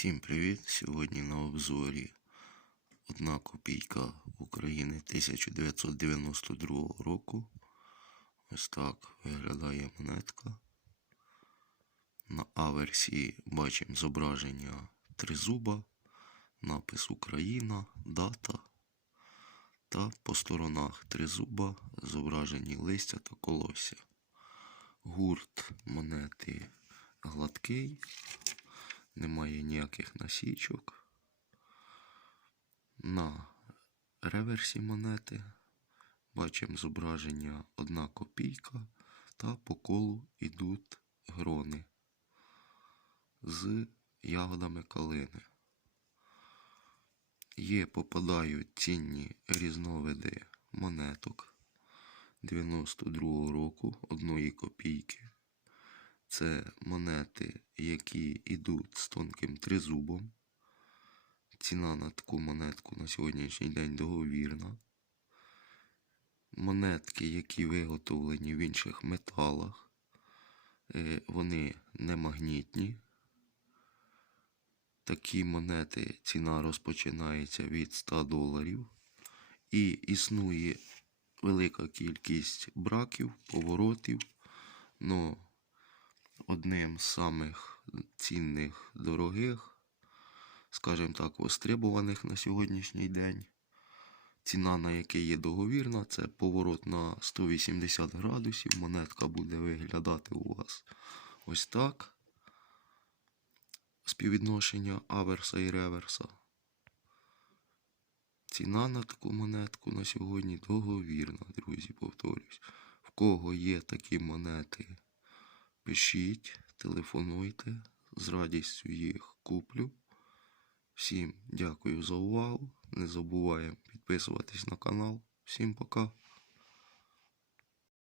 Всім привіт! Сьогодні на обзорі одна копійка України 1992 року. Ось так виглядає монетка. На А-версії бачимо зображення тризуба, напис Україна, дата. Та по сторонах тризуба зображені листя та колосся. Гурт монети гладкий немає ніяких насічок. На реверсі монети бачимо зображення одна копійка та по колу йдуть грони з ягодами калини. Є попадають цінні різновиди монеток 92 року одної копійки. Це монети, які йдуть з тонким тризубом. Ціна на таку монетку на сьогоднішній день договірна. Монетки, які виготовлені в інших металах, е, вони не магнітні. Такі монети ціна розпочинається від 100 доларів. І існує велика кількість браків, поворотів. Но одним з самих цінних дорогих, скажімо так, востребуваних на сьогоднішній день. Ціна, на який є договірна, це поворот на 180 градусів. Монетка буде виглядати у вас ось так. Співвідношення аверса і реверса. Ціна на таку монетку на сьогодні договірна, друзі, повторюсь. В кого є такі монети, пишіть, телефонуйте, з радістю їх куплю. Всім дякую за увагу. Не забуваємо підписуватись на канал. Всім пока.